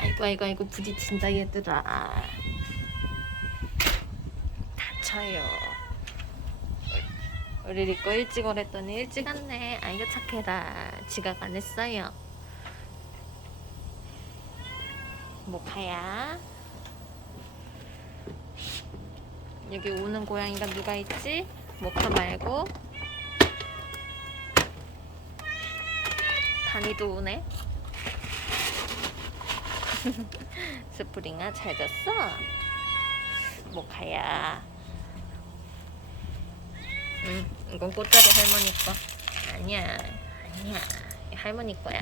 아이고 아이고 아이고 부딪힌다 얘들아. 다쳐요. 우리 리코 일찍 오랬더니 일찍 왔네. 아이고 착해라. 지각 안 했어요. 모카야? 여기 우는 고양이가 누가 있지? 모카 말고? 다니도 우네 스프링아 잘 잤어? 모카야? 응 이건 꽃다리 할머니 거. 아니야 아니야. 이 할머니 거야.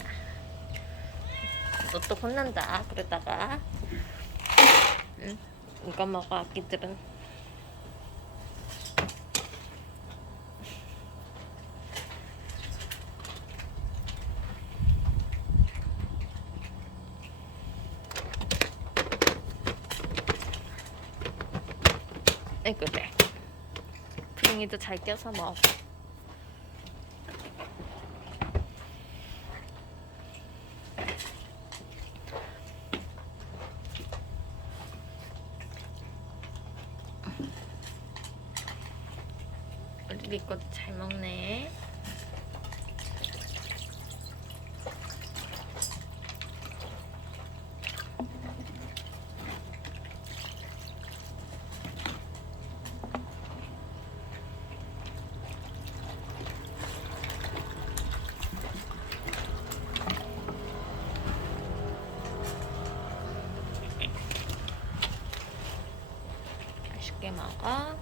너 또 혼난다 그러다가. 응 이거 먹어 아기들은 아이고 그래 프링이도 잘 껴서 먹어. 우리 리코도 잘 먹네 어떻게 막아?